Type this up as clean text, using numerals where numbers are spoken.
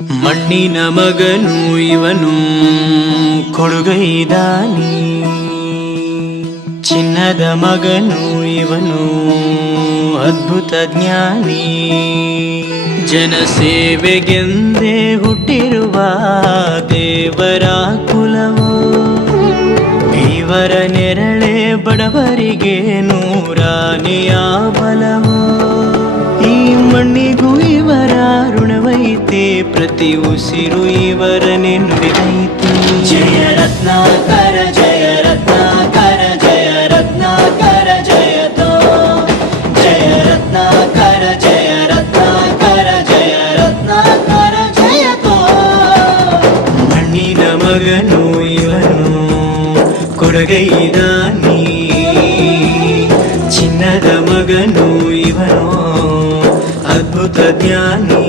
ಮಣ್ಣಿನ ಮಗನು ಇವನು ಕೊಡುಗೈದಾನಿ, ಚಿನ್ನದ ಮಗನು ಇವನು ಅದ್ಭುತ ಜ್ಞಾನಿ. ಜನಸೇವೆಗೆಂದೇ ಹುಟ್ಟಿರುವ ದೇವರ ಕುಲವೋ, ಇವರ ನೆರಳೆ ಬಡವರಿಗೆ ನೂರಾನೆಯ ಬಲವೋ. ಈ ಮಣ್ಣಿಗೂ ಇವರ ಋಣವೈತೆ, ಪ್ರತಿ ಉಸಿರು ಇವರನೆ ನುಡಿದೈತೆ. ಜಯ ರತ್ನಾಕರ ಜಯ ರತ್ನಾಕರ ಜಯ ರತ್ನಾಕರ ಜಯತೋ, ಜಯ ರತ್ನಾಕರ ಜಯ ರತ್ನಾಕರ ಜಯ ರತ್ನಾಕರ ಜಯತೋ. ಮಣ್ಣಿನ ಮಗನು ಇವನು ಕೊಡುಗೈದಾನಿ, ಚಿನ್ನದ ಮಗನು ಇವನು ಅದ್ಭುತ ಜ್ಞಾನಿ.